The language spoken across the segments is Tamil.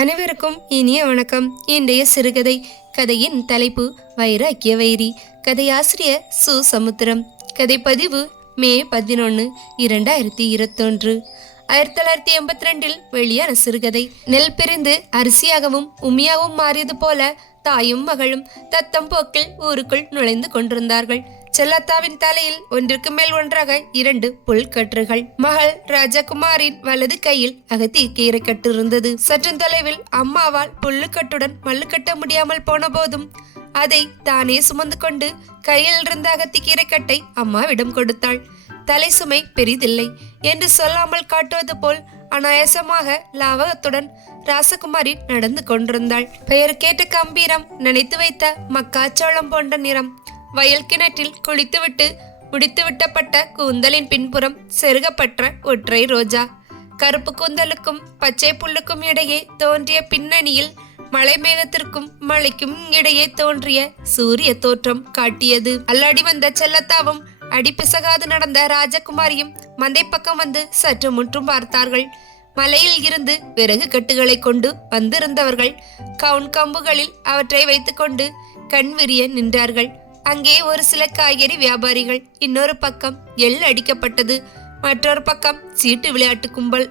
அனைவருக்கும் இனிய வணக்கம். இன்றைய சிறுகதை. கதையின் தலைப்பு வைராக்கிய வைரி. கதையாசிரியர் சு. சமுத்திரம். கதைப்பதிவு மே 11, 2021. 1982 வெளியான சிறுகதை. நெல் பிரிந்து அரிசியாகவும் உமியாகவும் மாறியது போல தாயும் மகளும் தத்தம் போக்கில் ஊருக்குள் நுழைந்து கொண்டிருந்தார்கள். செல்லத்தாவின் தலையில் ஒன்றுக்கு மேல் ஒன்றாக 2 புல்கற்றுகள். மகள் ராஜகுமாரின் வலது கையில் அகத்தி கீரை கட்டு இருந்தது. சற்று தொலைவில் அம்மாவால் புல்லுக்கட்டுடன் மல்லு கட்ட முடியாமல் போன போதும் அதை தானே சுமந்து கொண்டு கையில் இருந்த அகத்தி கீரை கட்டை அம்மாவிடம் கொடுத்தாள். தலை சுமை பெரிதில்லை என்று சொல்லாமல் காட்டுவது போல் அனாயசமாக லாவகத்துடன் ராசகுமாரி நடந்து கொண்டிருந்தாள். பெயர் கேட்ட கம்பீரம், நினைத்து வைத்த மக்காச்சோளம் போன்ற நிறம், வயல் கிணற்றில் குளித்துவிட்டு முடித்து விட்டப்பட்ட கூந்தலின் பின்புறம் செருகப்பட்ட ஒற்றை ரோஜா. கருப்பு கூந்தலுக்கும் பச்சை புல்லுக்கும் இடையே தோன்றிய பின்னணியில் மலை மேகத்திற்கும் மலைக்கும் இடையே தோன்றிய சூரிய தோற்றம் காட்டியது. அல்லாடி வந்த செல்லத்தாவும் அடிப்பிசகாது நடந்த ராஜகுமாரியும் மந்தை பக்கம் வந்து சற்று முற்றும் பார்த்தார்கள். மலையில் இருந்து விறகு கட்டுகளை கொண்டு வந்திருந்தவர்கள் கவுன் கம்புகளில் அவற்றை வைத்துக்கொண்டு கண் விரிய நின்றார்கள். அங்கே ஒரு சில காய்கறி வியாபாரிகள், இன்னொரு பக்கம் எள் அடிக்கப்பட்டது, மற்றொரு பக்கம் சீட்டு விளையாட்டு கும்பல்.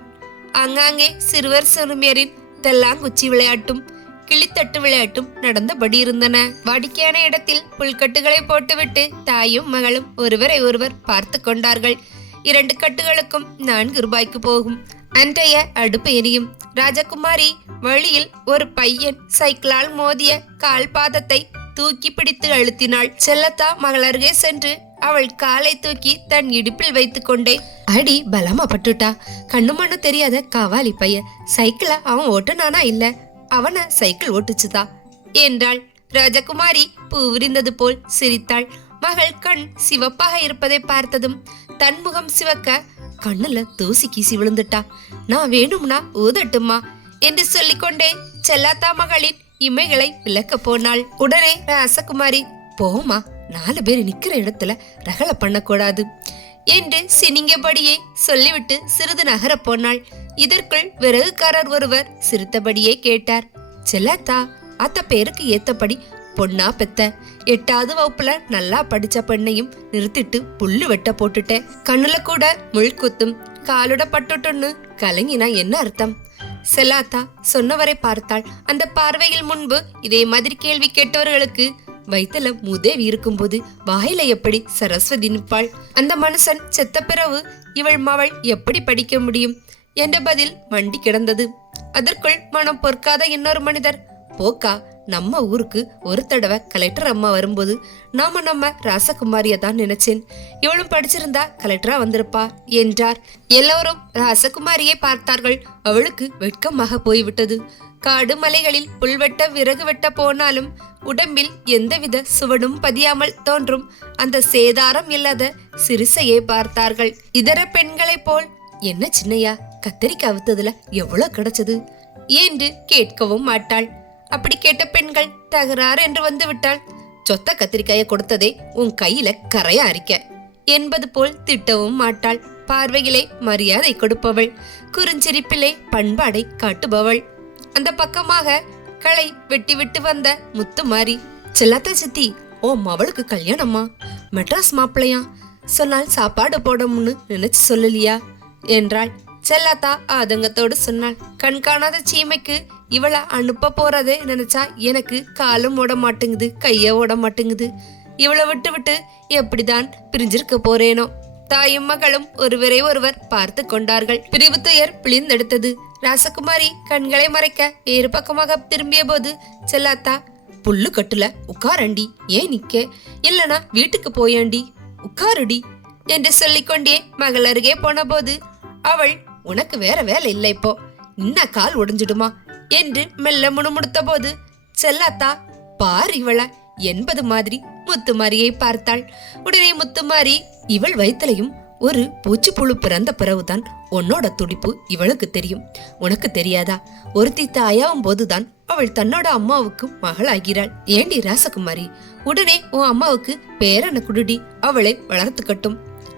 அங்காங்கே சிறுவர் சிறுமியரின் தெல்லாங்குச்சி விளையாட்டும் கிளித்தட்டு விளையாட்டும் நடந்தபடி இருந்தன. வாடிக்கையான இடத்தில் புல்கட்டுகளை போட்டுவிட்டு தாயும் மகளும் ஒருவரை ஒருவர் பார்த்து கொண்டார்கள். 2 கட்டுகளுக்கும் 4 ரூபாய்க்கு போகும். அன்றைய அடுப்பு எரியும். ராஜகுமாரி வழியில் ஒரு பையன் சைக்கிளால் மோதிய கால் பாதத்தை தூக்கி பிடித்து அழுத்தினாள். செல்லத்தா மகள் அருகே சென்று அவள் காலை தூக்கி தன் இடுப்பில் வைத்துக் கொண்டே, அடி பலமா பட்டுட்டா, கண்ணு மண்ணு தெரியாத காவாலி பையன், சைக்கிள அவன் ஓட்டுனானா இல்ல அவனை சைக்கிள் ஓட்டுச்சுதா என்றாள். ராஜகுமாரி பூ விரிந்தது போல் சிரித்தாள். மகள் கண் சிவப்பாக இருப்பதை பார்த்ததும் தன் முகம் சிவக்க, கண்ணுல தூசி கீசி விழுந்துட்டா, நான் வேணும்னா ஊதட்டுமா என்று சொல்லிக்கொண்டே செல்லாத்தா மகளின் இமைகளை விளக்க போனாள். உடனே ராசகுமாரி, போமா, 4 பேர் நிக்கிற இடத்துல ரகல பண்ணக்கூடாது என்று சினிங்கபடியே சொல்லிவிட்டு சிறிது நகர போனாள். இதற்குள் விறகுக்காரர் ஒருவர் சிரித்தபடியே கேட்டார், செல்லாத்தா, அத்த பேருக்கு ஏத்தபடி பொண்ணா பெத்த, 8வது வகுப்புல நல்லா படிச்ச பெண்ணையும் நிறுத்திட்டு புல்லு வெட்ட போட்டுட்ட, கண்ணுல கூட முள் குத்தும், காலுட பட்டுட்டுன்னு கலங்கினா என்ன அர்த்தம்? செல்லாத்தா சொன்னவரை பார்த்தாள். அந்த பார்வையில் முன்பு இதே மாதிரி கேள்வி கேட்டவர்களுக்கு வயிற்றுல மூதேவி இருக்கும்போது வாயில எப்படி சரஸ்வதி நிற்பாள்? அந்த மனுஷன் செத்த பிறகு இவள் மவள் எப்படி படிக்க முடியும் என்ற பதில் மண்டி கிடந்தது. அதற்குள் மனம் பொறுக்காத இன்னொரு மனிதர், போக்கா, நம்ம ஊருக்கு ஒரு தடவை கலெக்டர் அம்மா வரும்போது நம்ம ராசகுமாரிய தான் நினைச்சேன், இவளும் படிச்சிருந்தா கலெக்டரா வந்திருப்பா என்றார். எல்லோரும் ராசகுமாரியை பார்த்தார்கள். அவளுக்கு வெட்கமாக போய்விட்டது. காடு மலைகளில் புல்வெட்ட விறகு வெட்ட போனாலும் உடம்பில் எந்தவித சுவடும் பதியாமல் தோன்றும் அந்த சேதாரம் இல்லாத சிறுசையை பார்த்தார்கள். இதர பெண்களைப் போல், என்ன சின்னையா, கத்தரிக்காய் அவுத்ததுல எவ்வளவு கிடைச்சது என்று கேட்கவும் மாட்டாள். அப்படி கேட்ட பெண்கள் தகராறு என்று வந்து விட்டாள். சொத்த கத்திரிக்காய கொடுத்ததே உன் கையில கரையா அரிக்க என்பது போல் திட்டவும் மாட்டாள். பார்வையிலே மரியாதை கொடுப்பவள், குறுஞ்சிரிப்பிலே பண்பாடை காட்டுபவள். அந்த பக்கமாக களை வெட்டி விட்டு வந்த முத்துமாரி, செல்லாத்த சித்தி, ஓ மவளுக்கு கல்யாணம்மா, மெட்ராஸ் மாப்பிள்ளையா, சொன்னால் சாப்பாடு போடணும்னு நினைச்சு சொல்லலியா என்றாள். செல்லாத்தா ஆதங்கத்தோடு சொன்னாள், கண்காணாத சீமைக்கு இவளை அனுப்ப போறதே நினைச்சா எனக்கு காலும் ஓட மாட்டேங்குது, கைய ஓட மாட்டேங்குது. இவளை விட்டு விட்டு எப்படிதான் பிரிஞ்சிருக்க போறேனோ. தாயும் மகளும் ஒருவரை ஒருவர் பார்த்து கொண்டார்கள். பிரிவு துயர் பிழிந்தெடுத்தது. ராசகுமாரி கண்களை மறைக்க வேறு பக்கமாக திரும்பிய போது, செல்லாத்தா, புல்லு கட்டுல உட்காரண்டி, ஏன் நிக்க, இல்லனா வீட்டுக்கு போயாண்டி, உட்காருடி என்று சொல்லிக்கொண்டே மகள் அருகே போன போது அவள், உனக்கு வேற வேலை இல்லை இப்போ, இன்ன கால் ஒடிஞ்சிடுமா என்று மெல்ல முணுமுணுத்த போது, செல்லாத்தா, பார் இவள என்பது மாதிரி முத்துமாரியை பார்த்தாள். உடனே முத்துமாரி, இவள் வயிற்றுலையும் ஒரு பூச்சிப்புழு பிறந்த பிறகுதான் உன்னோட துடிப்பு இவளுக்கு தெரியும், உனக்கு தெரியாதா? ஒருத்தி தாயாவும் போதுதான் அவள் தன்னோட அம்மாவுக்கு மகளாகிறாள். ஏண்டி ராசகுமாரி, உடனே உன் அம்மாவுக்கு பேரன குடுடி, அவளை வளர்த்துக்கட்டும்.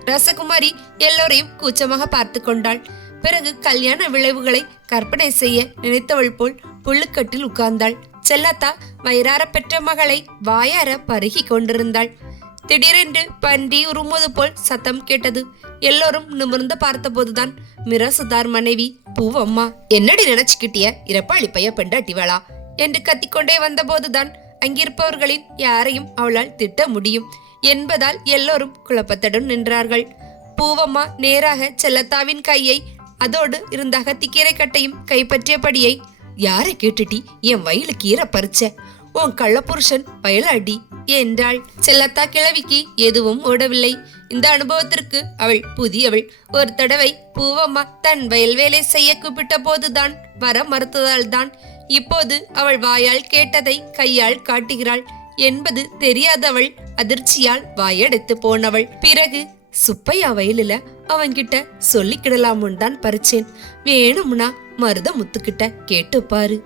ராசகுமாரி எல்லோரையும் கூச்சமாக பார்த்து கொண்டாள். பிறகு கல்யாண விளைவுகளை கற்பனை செய்ய நினைத்தவள் போல் புல்லுக்கட்டில் உட்கார்ந்தாள். செல்லத்தா வயிறார பெற்ற மகளை வாயார பருகி கொண்டிருந்தாள். திடீரென்று பன்றி உருமுவது போல் சத்தம் கேட்டது. எல்லோரும் நிமிர்ந்து பார்த்தபோதுதான் மிராசுதார் மனைவி பூவம்மா, என்னடி நினைச்சுக்கிட்டிய இறப்பாளி பைய பெண்டாட்டிவளா என்று கத்திக்கொண்டே வந்தபோதுதான் அங்கிருப்பவர்களின் யாரையும் அவளால் திட்ட முடியும் என்பதால் எல்லோரும் குழப்பத்துடன் நின்றார்கள். பூவம்மா நேராக செல்லத்தாவின் கையை அதோடு இருந்த அகத்திக்கீரை கட்டையும் கைப்பற்றியபடியை, யாரை கேட்டுட்டி என் வயலு கீரை பறிச்ச, உன் கள்ளப்புருஷன் வயலாடி என்றாள். செல்லத்தா கிழவிக்கு எதுவும் ஓடவில்லை. இந்த அனுபவத்திற்கு அவள் புதியவள். ஒரு தடவை பூவம்மா தன் வயல் வேலை செய்ய கூப்பிட்ட போதுதான் வர மறுத்ததால் தான் இப்போது அவள் வாயால் கேட்டதை கையால் காட்டுகிறாள் என்பது தெரியாதவள் அதிர்ச்சியால் வாயடைத்து போனவள். பிறகு சுப்பையா வயலில அவன்கிட்ட சொல்லிக்கிடலாமுன் தான் பறிச்சேன், வேணும்னா மருத முத்துக்கிட்ட கேட்டுப்பாரு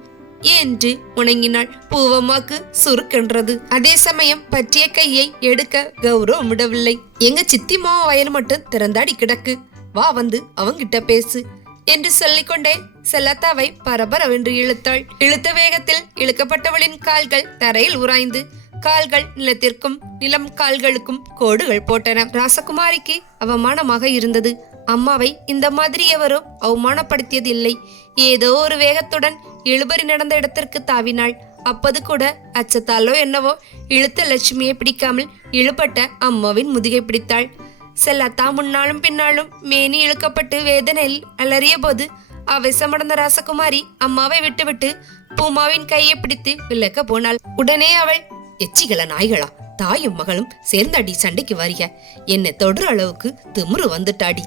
என்று முணங்கினாள். பூவம்மாக்கு சுருக்கென்றது. அதே சமயம் பற்றிய கையை எடுக்க கௌரவம் விடவில்லை. எங்க சித்திமா வயல் மட்டும் திறந்தாடி கிடக்கு, வா வந்து அவங்கிட்ட பேசு என்று சொல்லிக்கொண்டே செல்லத்தாவை பரபரவென்று இழுத்தாள். இழுத்த வேகத்தில் இழுக்கப்பட்டவளின் கால்கள் தரையில் உராய்ந்து கால்கள் நிலத்திற்கும் நிலம் கால்களுக்கும் கோடுகள் போட்டன. ராசகுமாரிக்கு அவமானமாக இருந்தது. அம்மாவை இந்த மாதிரி எவரும் அவமானப்படுத்தியது இல்லை. ஏதோ ஒரு வேகத்துடன் இழுபறி நடந்த இடத்திற்கு தாவினாள். அப்போது கூட அச்சத்தாலோ என்னவோ இழுத்த லட்சுமியை பிடிக்காமல் இழுபட்ட அம்மாவின் முதுகை பிடித்தாள். செல்லத்தா முன்னாலும் பின்னாலும் மேனி இழுக்கப்பட்டு வேதனையில் அலறிய போது அவசமடைந்த ராசகுமாரி அம்மாவை விட்டுவிட்டு பூமாவின் கையை பிடித்து விலக்க போனாள். உடனே அவள், எச்சிகள நாய்களா, தாயும் மகளும் சேர்ந்தாடி சண்டைக்கு வாரிய, என்னை தொடர அளவுக்கு திமுரு வந்துட்டாடி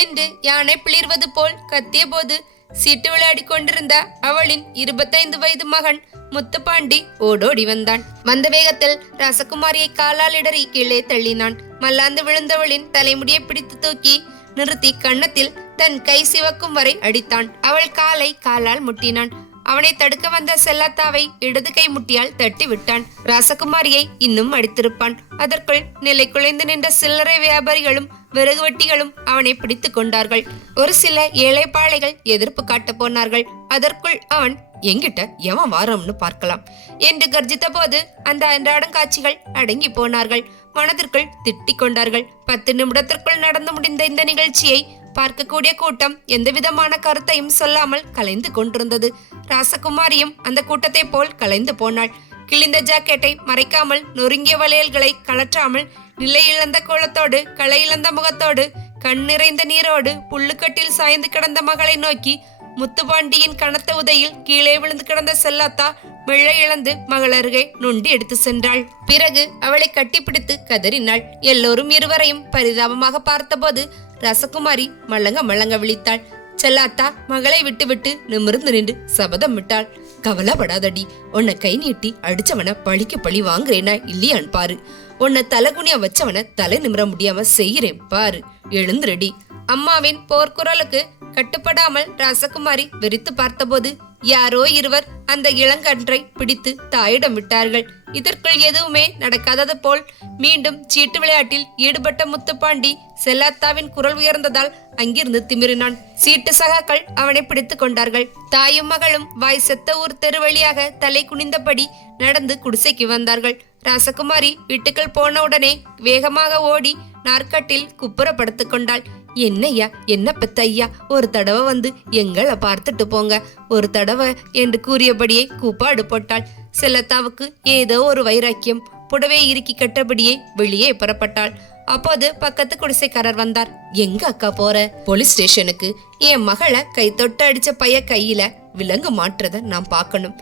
என்று யானை பிளிர்வது போல் கத்திய போது சீட்டு விளையாடி கொண்டிருந்த அவளின் 25 வயது மகன் முத்துப்பாண்டி ஓடோடி வந்தான். வந்த வேகத்தில் ராசகுமாரியை காலால் இடறி கீழே தள்ளினான். மல்லாந்து விழுந்தவளின் தலைமுடியை பிடித்து தூக்கி நிறுத்தி கன்னத்தில் தன் கை சிவக்கும் வரை அடித்தான். அவள் காலை காலால் முட்டினான். அவனை தடுக்க வந்த செல்லத்தாவை இடது கை முட்டியால் தட்டி விட்டான். ராசகுமாரியை இன்னும் அடித்திருப்பான். அதற்குள் நிலை குலைந்து நின்ற சில்லறை வியாபாரிகளும் விறகு வெட்டிகளும் அவனை பிடித்து கொண்டார்கள். ஒரு சில ஏழை பாளைகள் எதிர்ப்பு காட்ட போனார்கள். அதற்குள் அவன், எங்கிட்ட எவன் வாரம்னு பார்க்கலாம் என்று கர்ஜித்த போது அந்த அன்றாடம் காட்சிகள் அடங்கி போனார்கள். மனதிற்குள் திட்டிக் கொண்டார்கள். 10 நிமிடத்திற்குள் நடந்து முடிந்த இந்த நிகழ்ச்சியை பார்க்கக்கூடிய கூட்டம் எந்தவிதமான கருத்தையும் சொல்லாமல் கலைந்து கொண்டிருந்தது. ராசகுமாரியும் அந்த கூட்டத்தை போல் கலைந்து போனாள். கிழிந்த ஜாக்கெட்டை மறைக்காமல், நொறுங்கிய வளையல்களை கலற்றாமல், நிலை இழந்த கோலத்தோடு, களை இழந்த முகத்தோடு, கண் நிறைந்த நீரோடு புல்லுக்கட்டில் சாய்ந்து கிடந்த மகளை நோக்கி முத்துப்பாண்டியின் கனத்த உதையில் கீழே விழுந்து கிடந்த செல்லாத்தா மெல்ல இழந்து மகள் அருகே நொண்டி எடுத்து சென்றாள். பிறகு அவளை கட்டிப்பிடித்து கதறினாள். எல்லோரும் இருவரையும் பரிதாபமாக பார்த்தபோது ரசகுமாரி மல்லங்க மல்லங்க விழித்தாள். செல்லாத்தா மகளை விட்டுவிட்டு நிமிர்ந்து நின்று சபதம் விட்டாள். கவலைப்படாதடி, உன்னை கை நீட்டி அடிச்சவன பழிக்கு பழி வாங்குறேனா இல்லையான்னு பாரு, உன்னை தலைகுனிய வச்சவன தலை நிமிர முடியாம செய்கிறேன் பாரு, எழுந்துரடி. அம்மாவின் போர்க்குரலுக்கு கட்டுப்படாமல் ராசகுமாரி வெறித்து பார்த்தபோது யாரோ இருவர் அந்த இளங்கன்றை பிடித்து தாயிடம் விட்டார்கள். இதற்குள் எதுவுமே நடக்காதது போல் மீண்டும் சீட்டு விளையாட்டில் ஈடுபட்ட முத்துப்பாண்டி செல்லாத்தாவின் குரல் உயர்ந்ததால் அங்கிருந்து திமிரினான். சீட்டு சகாக்கள் அவனை பிடித்து கொண்டார்கள். தாயும் மகளும் வாய் செத்த ஊர் தெரு வழியாக தலை குனிந்தபடி நடந்து குடிசைக்கு வந்தார்கள். ராசகுமாரி வீட்டுக்குள் போன உடனே வேகமாக ஓடி நாற்காட்டில் குப்புறப்படுத்து கொண்டாள். என்னையா, என்ன பெத்த ஐயா, ஒரு தடவை வந்து எங்களை பார்த்துட்டு போங்க, ஒரு தடவை என்று கூறியபடியே கூப்பாடு போட்டாள். செல்லத்தாவுக்கு ஏதோ ஒரு வைராக்கியம். புடவை இறுக்கி கட்டபடியே வெளியே புறப்பட்டாள். அப்போது பக்கத்து குடிசைக்காரர் வந்தார். எங்க அக்கா போற? போலீஸ் ஸ்டேஷனுக்கு. என் மகளை கை தொட்டு அடிச்ச பைய கையில விலங்கு மாற்றத நான் பார்க்கணும்.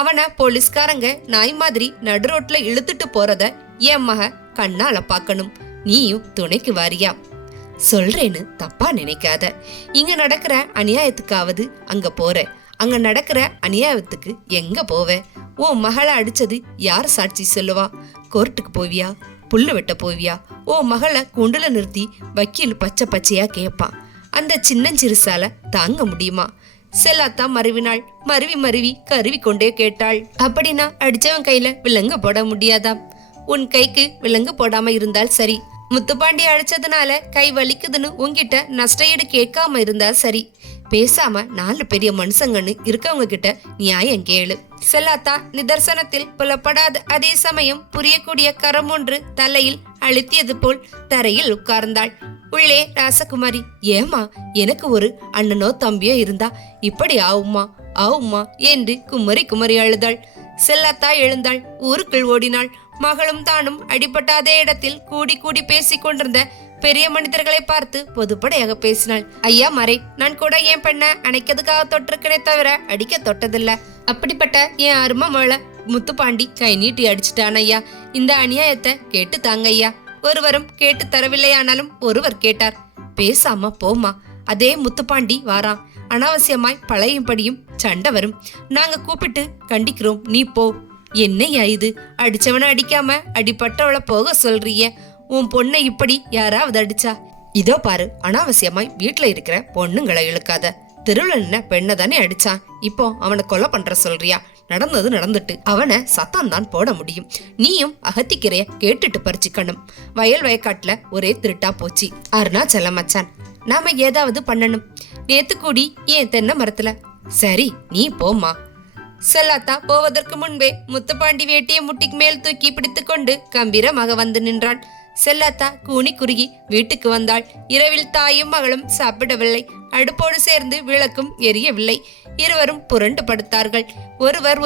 அவனை போலீஸ்காரங்க நாய் மாதிரி நடு ரோட்ல இழுத்துட்டு போறத என் மக கண்ணால பார்க்கணும். நீயும் துணைக்கு வாரியா? சொல்றேன்னு தப்பா நினைக்காத. இங்க நடக்கிற அநியாயத்துக்காவது அங்க போற, அங்க நடக்கிற அநியாயத்துக்கு எங்க போவ? உன் மகளை அடிச்சது யார் சாட்சி சொல்லுவா? கோர்ட்டுக்கு போவியா? புல்லு வெட்ட போவியா? உன் மகளை குண்டுல நிறுத்தி வக்கீல் பச்சை பச்சையா கேட்பான். அந்த சின்னஞ்சிறுசால தாங்க முடியுமா? செல்லாத்தா மருவினாள். மருவி கருவி கொண்டே கேட்டாள். அப்படின்னா அடிச்சவன் கையில விலங்கு போட முடியாதாம்? உன் கைக்கு விலங்கு போடாம இருந்தால் சரி. முத்துப்பாண்டி அடிச்சதுனால கை வலிக்குதுன்னு உன்கிட்ட நஷ்டஈடு கேட்காம இருந்தா சரி. பேசாம 4 பெரிய மனுஷங்கன்னு இருக்கவங்க கிட்ட நியாயம் கேளு. செல்லாத்தா நிதர்சனத்தில் புலப்படாத அதே சமயம் புரியக்கூடிய கரம் ஒன்று தலையில் அழுத்தியது போல் தரையில் உட்கார்ந்தாள். உள்ளே ராசகுமாரி, ஏமா எனக்கு ஒரு அண்ணனோ தம்பியோ இருந்தா இப்படி ஆவுமா என்று குமரி குமரி அழுதாள். செல்லாத்தா எழுந்தாள். ஊருக்குள் ஓடினாள். மகளும் தானும் அடிபட்ட அதே இடத்தில் கூடி கூடி பேசிக் கொண்டிருந்த பெரிய மனிதர்களை பார்த்து பொதுப்படையாக பேசினாள். ஐயா மறை, நான் கூட என் பெண்ணை அணைக்கிறதுக்காக தொட்டிருக்கனே தவிர அடிக்க தொட்டதில்ல. அப்படிப்பட்ட என் அருமை மழை முத்துப்பாண்டி கை நீட்டி அடிச்சுட்டான் ஐயா. இந்த அநியாயத்தை கேட்டு தாங்க ஐயா. ஒருவரும் கேட்டு தரவில்லையானாலும் ஒருவர் கேட்டார். பேசாம போமா, அதே முத்துப்பாண்டி வாரான். அனாவசியமாய் பழையும்படியும் சண்டை வரும். நாங்க கூப்பிட்டு கண்டிக்கிறோம், நீ போ. என்னையா இது, அடிச்சவனை அடிக்காம அடிப்பட்டவளை போக சொல்றிய? உன் பொண்ணை இப்படி யாராவது அடிச்சா? இதோ பாரு, அனாவசியமாய் வீட்டுல இருக்கிற பொண்ணுங்களை இழுக்காத. திருவிழா பெண்ணை தானே அடிச்சான், இப்போ அவனை கொலை பண்ற சொல்றியா? நடந்தது நடந்துட்டு, அவனை சத்தம் தான் போட முடியும். நீயும் அகத்திக்கிறைய கேட்டுட்டு பறிச்சுக்கணும். வயக்காட்டுல ஒரே திருட்டா போச்சு. அருணாச்சலம் மச்சான், நாம ஏதாவது பண்ணணும். நேத்து கூடி ஏன் தென்னை மரத்துல. சரி நீ போமா. செல்லாத்தா போவதற்கு முன்பே முத்துப்பாண்டி வேட்டியை முட்டிக்கு மேல் தூக்கி பிடித்து கொண்டு கம்பீரமாக வந்து நின்றான். செல்லாத்தா கூனி குறுகி வீட்டுக்கு வந்தாள். இரவில் தாயும் மகளும் சாப்பிடவில்லை. அடுப்போடு சேர்ந்து விளக்கும் எரியவில்லை. இருவரும் புரண்டு படுத்தார்கள். ஒருவர்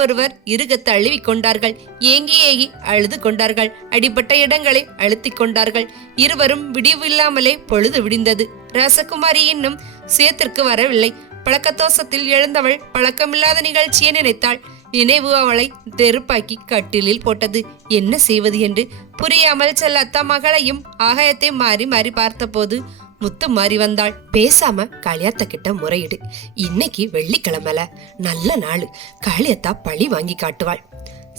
இறுக தழுவி கொண்டார்கள். ஏங்கி அழுது கொண்டார்கள். அடிப்பட்ட இடங்களை அழுத்தி கொண்டார்கள். இருவரும் விடிவில்லாமலே பொழுது விடிந்தது. ராசகுமாரி இன்னும் சேத்திற்கு வரவில்லை. பழக்கத்தோசத்தில் எழுந்தவள் பழக்கமில்லாத நிகழ்ச்சியை நினைத்தாள். நினைவு அவளை தெருப்பாக்கி கட்டிலில் போட்டது. என்ன செய்வது என்று புரியாமல் செல்லாத்தா மகளையும் ஆகாயத்தை மாறி மாறி பார்த்த போது முத்து மாறி வந்தாள். பேசாம காளியாத்தா கிட்ட முறையிடு. இன்னைக்கு வெள்ளிக்கிழமைல நல்ல நாள். காளியாத்தா பழி வாங்கி காட்டுவாள்.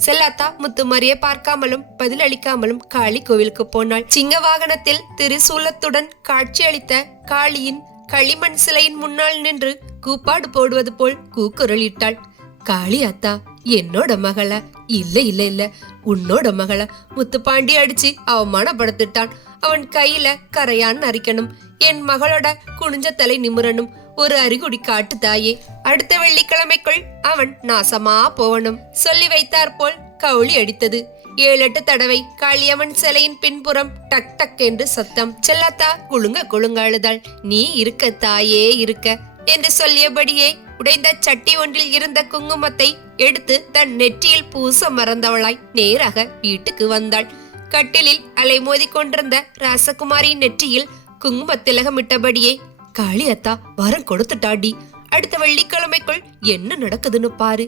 செல்லாத்தா முத்துமாரியை பார்க்காமலும் பதிலளிக்காமலும் காளி கோவிலுக்கு போனாள். சிங்க வாகனத்தில் திரிசூலத்துடன் காட்சியளித்த காளியின் களிமண் சிலையின் முன்னால் நின்று கூப்பாடு போடுவது போல் கூக்குரலிட்டாள். காளியாத்தா, என்னோட மகள இல்ல உன்னோட மகள முத்துப்பாண்டி அடிச்சு அவமானப்படுத்திட்டான். அவன் கையில கரையான் அரிக்கணும். என் மகளோட குனிஞ்ச தலை நிமிரணும். ஒரு அறிகுறி காட்டு தாயே. அடுத்த வெள்ளிக்கிழமைக்குள் அவன் நாசமா போவணும். சொல்லி வைத்தார் போல் கவுளி அடித்தது. 7-8 தடவை காளியம்மன் சிலையின் பின்புறம் டக் டக் என்று சத்தம். செல்லாத்தா குலுங்க அழுதாள். நீ இருக்க தாயே இருக்க என்று சொல்லியபடியே உடைந்த சட்டி ஒன்றில் இருந்த குங்குமத்தை எடுத்து தன் நெற்றியில் பூச மறந்தவளாய் நேராக வீட்டுக்கு வந்தாள். கட்டிலில் அலைமோதி கொண்டிருந்த ராசகுமாரியின் நெற்றியில் குங்கும திலகமிட்டபடியே, காளியத்தா வரம் கொடுத்துட்டாடி. அடுத்த வெள்ளிக்கிழமைக்குள் என்ன நடக்குதுன்னு பாரு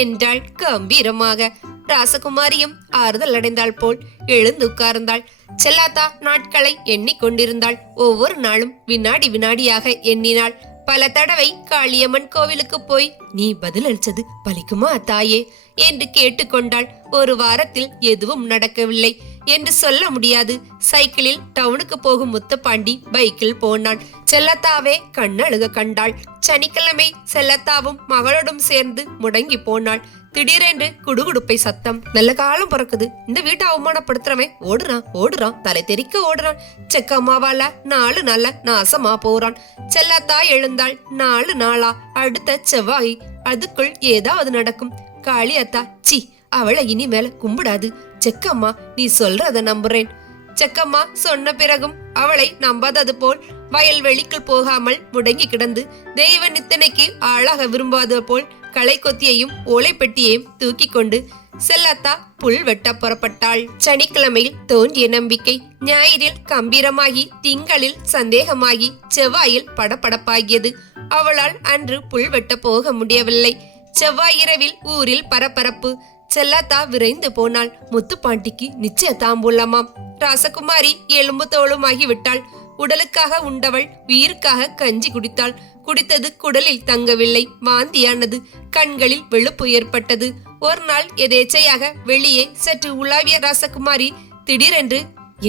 என்றாள் கம்பீரமாக. ராசகுமாரியும் ஆறுதல் அடைந்தாள் போல் எழுந்து உட்கார்ந்தாள். செல்லாத்தா நாட்களை எண்ணிக்கொண்டிருந்தாள். ஒவ்வொரு நாளும் வினாடி வினாடியாக எண்ணினாள். பல தடவை காளியம்மன் கோவிலுக்கு போய் நீ பதில் அளிச்சது பலிக்குமா தாயே என்று கேட்டுக்கொண்டாள். ஒரு வாரத்தில் எதுவும் நடக்கவில்லை என்று சொல்ல முடியாது. சைக்கிளில் டவுனுக்கு போகும் முத்துப்பாண்டி பைக்கில் போனான். செல்லத்தாவே கண்ணழுக கண்டாள். சனிக்கிழமை செல்லத்தாவும் மகளோடும் சேர்ந்து முடங்கி போனாள். திடீரென்று குடுகுடுப்பை சத்தம். நல்ல காலம் பிறக்குது. இந்த வீட்டை அவமானப்படுத்துறவன் ஓடுறான் தலை தெறிக்க ஓடுறான். செக்கம்மாவால 4 நாள்ல நாசமா போறான். செல்லத்தா எழுந்தாள். 4 நாளா? அடுத்த செவ்வாய். அதுக்குள் ஏதாவது நடக்கும். காளியத்தா, சி, அவளை இனிமேல கும்பிடாது. செக்கம்மா, நீ சொல்றத நம்புறேன். செக்கம்மா சொன்ன பிறகும் அவளை நம்பாதது போல் வயல்வெளிக்குள் போகாமல் முடங்கி கிடந்து தெய்வ நித்தனைக்கு ஆளாக விரும்பாத போல் களை கொத்தியையும் ஓலை பெட்டியையும் தூக்கி கொண்டு செல்லாத்தா புல் வெட்ட புறப்பட்டாள். சனிக்கிழமையில் தோன்றிய நம்பிக்கை ஞாயிறில் கம்பீரமாகி, திங்களில் சந்தேகமாகி, செவ்வாயில் படபடப்பாகியது. அவளால் அன்று புல் வெட்ட போக முடியவில்லை. செவ்வாய் இரவில் ஊரில் பரபரப்பு. செல்லாத்தா விரைந்து போனாள். முத்துப்பாண்டிக்கு நிச்சய தாம்பூலமாம். ராசகுமாரி எலும்பு தோளுமாகி விட்டாள். உடலுக்காக உண்டவள் உயிருக்காக கஞ்சி குடித்தாள். குடித்தது குடலில் தங்கவில்லை. வாந்தியானது. கண்களில் வெளுப்பு ஏற்பட்டது. ஒரு நாள் எதேச்சையாக வெளியே சற்று உலாவிய ராசகுமாரி திடீரென்று,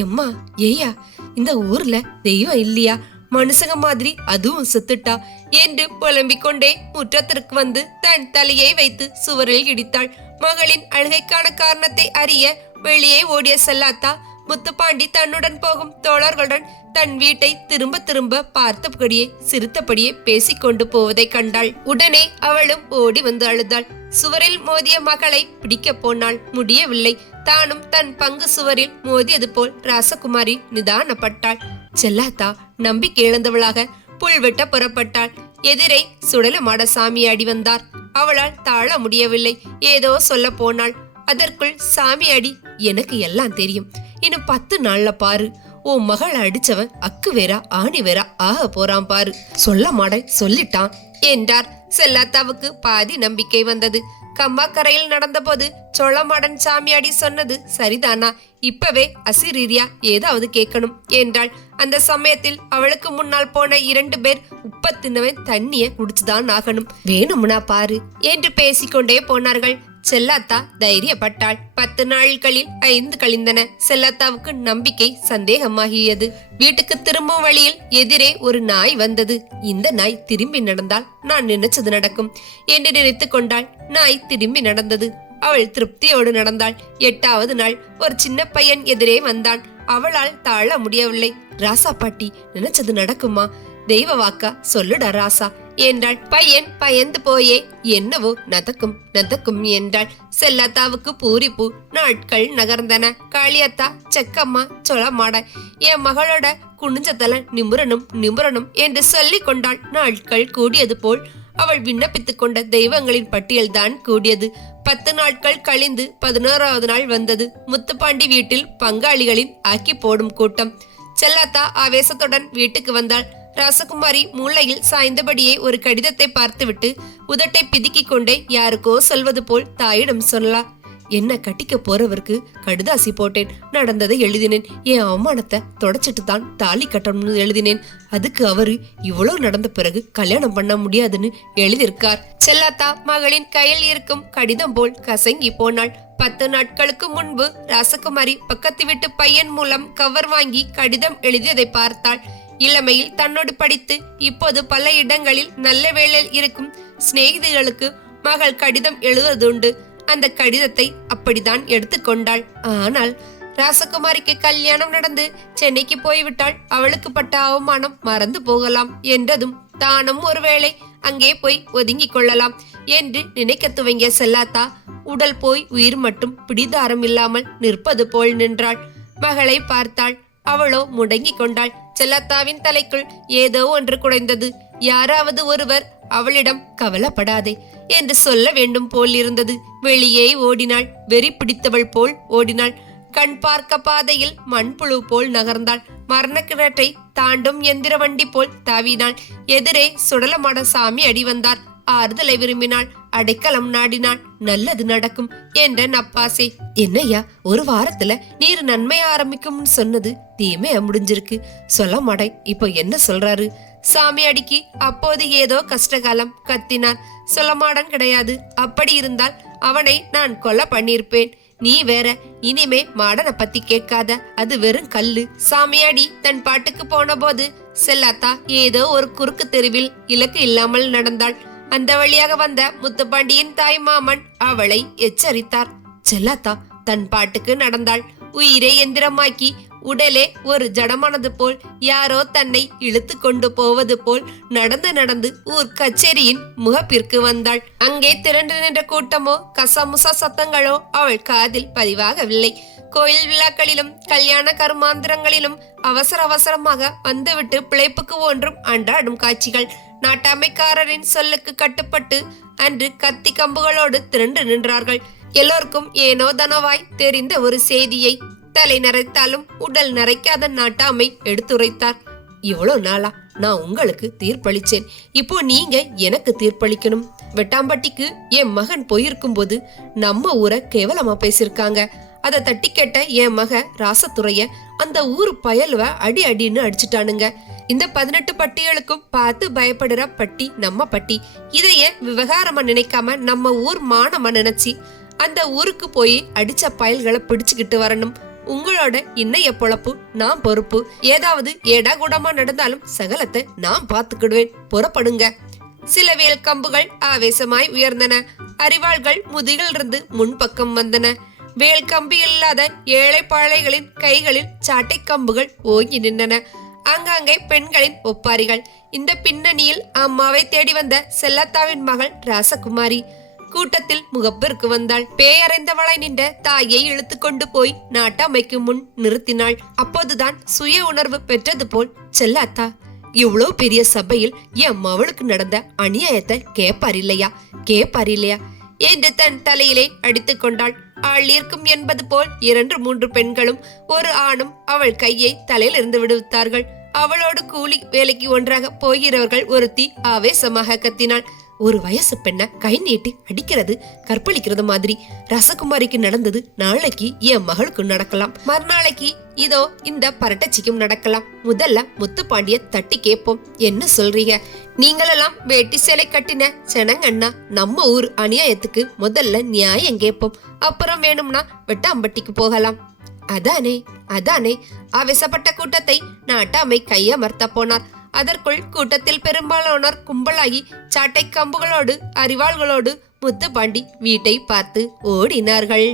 எம்மா, ஏயா, இந்த ஊர்ல தெய்வம் இல்லையா? மனுஷங்க மாதிரி அதுவும் செத்துட்டா என்று புலம்பிக் கொண்டே முற்றத்திற்கு வந்து தன் தலையை வைத்து சுவரில் இடித்தாள். மகளின் அழுகைக்கான காரணத்தை அறிய வெளியே ஓடிய செல்லாத்தா முத்துப்பாண்டி தன்னுடன் போகும் தோழர்களுடன் தன் வீட்டை திரும்ப திரும்ப பார்த்தபடியே சிரித்தபடியே பேசிக்கொண்டு போவதை கண்டாள். உடனே அவளும் ஓடி வந்து அழுதாள். சுவரில் மோதிய மகளை பிடிக்க போனாள். முடியவில்லை. தானும் தன் பங்கு சுவரில் மோதியது போல் ராசகுமாரி நிதானப்பட்டாள். செல்லாத்தா நம்பிக்கை இழந்தவளாக புல்வெட்ட புறப்பட்டாள். எதிரே சுடலமாட சாமியாடி வந்தார். அவளால் தாழ முடியவில்லை. ஏதோ சொல்ல போனாள். அதற்குள் சாமியாடி, எனக்கு எல்லாம் தெரியும், இன்னும் 10 நாள்ல பாரு, உன் மகளை அடிச்சவன் அக்கு வேறா ஆணி வேறா ஆக போறான் பாரு, சொல்ல மாட சொல்லிட்டான் என்றார். செல்லாத்தாவுக்கு பாதி நம்பிக்கை வந்தது. கம்பாக்கரையில் நடந்த போது சோழமாடன் சாமியாடி சொன்னது சரிதானா? இப்பவே அசிரீரியா ஏதாவது கேட்கணும் என்றாள். அந்த சமயத்தில் அவளுக்கு முன்னால் போன 2 பேர் உப்பத்தினவன் தண்ணிய குடிச்சுதான் ஆகணும், வேணும்னா பாரு என்று பேசிக்கொண்டே போனார்கள். செல்லாத்தா தைரியப்பட்டாள். 10 நாட்களில் 5 கழிந்தன. செல்லாத்தாவுக்கு நம்பிக்கை சந்தேகமாகியது. வீட்டுக்கு திரும்பும் வழியில் எதிரே ஒரு நாய் வந்தது. இந்த நாய் திரும்பி நடந்தால் நான் நினைச்சது நடக்கும் என்று நினைத்து கொண்டாள். நாய் திரும்பி நடந்தது. அவள் திருப்தியோடு நடந்தாள். 8வது நாள் ஒரு சின்ன பையன் எதிரே வந்தான். அவளால் தாழ முடியவில்லை. ராசா பாட்டி, நினைச்சது நடக்குமா? தெய்வ வாக்கா சொல்லுடா ராசா என்றாள். பையன் பயந்து போயே என்னவோ நதக்கும் நதக்கும் என்றாள். செல்லாத்தாவுக்கு பூரிப்பு. நாட்கள் நகர்ந்தன. காளியத்தா, செக்கம்மா, சொலமாட, என் மகளோட குனிஞ்சதல நிமுறனும் நிமுறனும் என்று சொல்லி கொண்டாள். நாட்கள் கூடியது போல் அவள் விண்ணப்பித்துக் கொண்ட தெய்வங்களின் பட்டியல் தான் கூடியது. 10 நாட்கள் கழிந்து 11வது நாள் வந்தது. முத்துப்பாண்டி வீட்டில் பங்காளிகளின் ஆக்கி போடும் கூட்டம். செல்லாத்தா ஆவேசத்துடன் வீட்டுக்கு வந்தாள். ராசகுமாரி மூளையில் சாய்ந்தபடியே ஒரு கடிதத்தை பார்த்துவிட்டு உதட்டை பிதுக்கிக் கொண்டே யாருக்கோ சொல்வது போல் தாயிடம் சொல்லலாம். என்ன கட்டிக்க போறவருக்கு கடுதாசி போட்டேன், நடந்ததை எழுதினேன், என் அவமானத்தை தொடச்சிட்டு தான் தாலி கட்டணும்னு எழுதினேன். அதுக்கு அவரு இவ்வளவு நடந்த பிறகு கல்யாணம் பண்ண முடியாதுன்னு எழுதியிருக்கார். செல்லாத்தா மகளின் கையில் இருக்கும் கடிதம் போல் கசங்கி போனாள். 10 நாட்களுக்கு முன்பு ராசகுமாரி பக்கத்து வீட்டு பையன் மூலம் கவர் வாங்கி கடிதம் எழுதியதை பார்த்தாள். இளமையில் தன்னோடு படித்து இப்போது பல இடங்களில் நல்ல வேளையில் இருக்கும் சிநேகிதிகளுக்கு மகள் கடிதம் எழுதுவதுண்டு. அந்த கடிதத்தை அப்படித்தான் எடுத்துக்கொண்டாள். ஆனால் ராசகுமாரிக்கு கல்யாணம் நடந்து சென்னைக்கு போய்விட்டாள். அவளுக்கு பட்ட அவமானம் மறந்து போகலாம் என்றதும் தானும் ஒருவேளை அங்கே போய் ஒதுங்கிக் கொள்ளலாம் என்று நினைக்க துவங்கிய செல்லாத்தா உடல் போய் உயிர் மட்டும் பிடிதாரம் இல்லாமல் நிற்பது போல் நின்றாள். மகளை பார்த்தாள். அவளோ முடங்கி கொண்டாள். செல்லாத்தாவின் தலைக்குள் ஏதோ ஒன்று குடைந்தது. யாராவது ஒருவர் அவளிடம் கவலைப்படாதே என்று சொல்ல வேண்டும் போல் இருந்தது. வெளியே ஓடினாள். வெறி பிடித்தவள் போல் ஓடினாள். கண் பார்க்க பாதையில் மண்புழு போல் நகர்ந்தாள். மரணக்கிணற்றை தாண்டும் எந்திர வண்டி போல் தாவினாள். எதிரே சுடலமாட சாமி அடி வந்தார். ஆறுதலை விரும்பினாள். அடைக்கலம் நாடினாள். நல்லது நடக்கும் என்ற நப்பாசை. என்னையா, ஒரு வாரத்துல நீர் நன்மை ஆரம்பிக்கும்னு சொன்னது தீமையா முடிஞ்சிருக்கு. சொல்ல மாட்டை இப்போ என்ன சொல்றாரு? சாமி அடிக்கு அப்போது ஏதோ கஷ்டகாலம் கத்தினார். சொல்லமாடன் கிடையாது. அப்படி இருந்தால் அவனை நான் கொலை பண்ணிருப்பேன். நீ வேற. இனிமே மாடனை பத்தி கேட்காத, அது வெறும் கல்லு. சாமியாடி தன் பாட்டுக்கு போன போது செல்லாத்தா ஏதோ ஒரு குறுக்கு தெருவில் இலக்கு இல்லாமல் நடந்தாள். அந்த வழியாக வந்த முத்துப்பாண்டியின் தாய் மாமன் அவளை எச்சரித்தார். செல்லாத்தா தன் பாட்டுக்கு நடந்தாள். உயிரை எந்திரமாக்கி உடலே ஒரு ஜடமானது போல் யாரோ தன்னை இழுத்து கொண்டு போவது போல் நடந்து நடந்து ஊர் கச்சேரியின் முகப்பிற்கு வந்தாள். அங்கே திரண்டு நின்ற கூட்டமோ கசமுசா சத்தங்களோ அவள் காதில் பதிவாகவில்லை. கோயில் விழாக்களிலும் கல்யாண கருமாந்திரங்களிலும் அவசர அவசரமாக வந்துவிட்டு பிழைப்புக்கு ஒன்றும் அன்றாடும் காட்சிகள். நாட்டாமைக்காரரின் சொல்லுக்கு கட்டுப்பட்டு அன்று கத்தி கம்புகளோடு திரண்டு நின்றார்கள். எல்லோருக்கும் ஏனோ தனவாய் தெரிந்த ஒரு செய்தியை தலை நரைத்தாலும் உடல் நரைக்காத நாட்டாமை எடுத்துரைத்தார். இவ்வளோ நாளா நான் உங்களுக்கு தீர்ப்பளிச்சேன், இப்போ நீங்க எனக்கு தீர்ப்பளிக்கணும். வெட்டாம்பட்டிக்கு என் மகன் போயிருக்கும் போது நம்ம ஊரை கேவலமா பேசிருக்காங்க. அதை தட்டி கேட்ட என் மக ராசத்துறைய அந்த ஊரு பயலுவ அடி அடின்னு அடிச்சுட்டானுங்க. இந்த 18 பட்டிகளுக்கும் பார்த்து பயப்படுற பட்டி நம்ம பட்டி. இதைய விவகாரமா நினைக்காம நம்ம ஊர் மானமா நினைச்சு அந்த ஊருக்கு போய் அடிச்ச பயல்களை பிடிச்சுக்கிட்டு வரணும். உங்களோட இன்னைய பொழப்பு நான் பொறுப்பு. ஏதாவது ஏடா கூடமா நடந்தாலும் சகலத்தை நான் பார்த்துக்கிடுவேன். புறப்படுங்க. சில வேல் கம்புகள் ஆவேசமாய் உயர்ந்தன. அரிவாள்கள் முதுகிலிருந்து முன்பக்கம் வந்தன. வேல் கம்பி இல்லாத ஏழை பாழைகளின் கைகளில் சாட்டை கம்புகள் ஓங்கி நின்றன. அங்கங்கே பெண்களின் ஒப்பாரிகள். இந்த பின்னணியில் அம்மாவை தேடி வந்த செல்லத்தாவின் மகள் ராசகுமாரி கூட்டத்தில் முகப்பிற்கு வந்தாள். பேயறைந்தவளாய் நின்ற தாயை இழுத்து கொண்டு போய் நாட்டாமைக்கு முன் நிறுத்தினாள். அப்போதுதான் சுய உணர்வு பெற்றது போல், செல்லாத்தா, இவ்வளவு பெரிய சபையில் என் மவளுக்கு நடந்த அநியாயத்தை கேப்பார் இல்லையா என்று தன் தலையிலே அடித்து கொண்டாள். ஆள் ஈர்க்கும் என்பது போல் 2-3 பெண்களும் ஒரு ஆணும் அவள் கையை தலையில் இருந்து விடுவித்தார்கள். அவளோடு கூலி வேலைக்கு ஒன்றாக போகிறவர்கள் ஒருத்தி ஆவேசமாக கத்தினாள். ஒரு வயசு பெண்ண கை நீட்டி அடிக்கிறது, கற்பழிக்கிறது மாதிரி ரசகுமாரிக்கு நடந்தது நாளைக்கு என் மகளுக்கு நடக்கலாம், மறுநாளைக்கு இதோ இந்த பரட்டச்சிக்கும் நடக்கலாம். முதல்ல முத்துப்பாண்டிய தட்டி கேட்போம். என்ன சொல்றீங்க? நீங்களெல்லாம் வேட்டி சேலை கட்டின செனங்கண்ணா, நம்ம ஊர் அநியாயத்துக்கு முதல்ல நியாயம் கேட்போம். அப்புறம் வேணும்னா வெட்டாம்பட்டிக்கு போகலாம். அதானே ஆவேசப்பட்ட கூட்டத்தை நாட்டாமை கையமர்த்த போனார். அதற்குள் கூட்டத்தில் பெரும்பாலானோர் கும்பலாகி சாட்டை கம்புகளோடு அரிவாள்களோடு முத்துப்பாண்டி வீட்டை பார்த்து ஓடினார்கள்.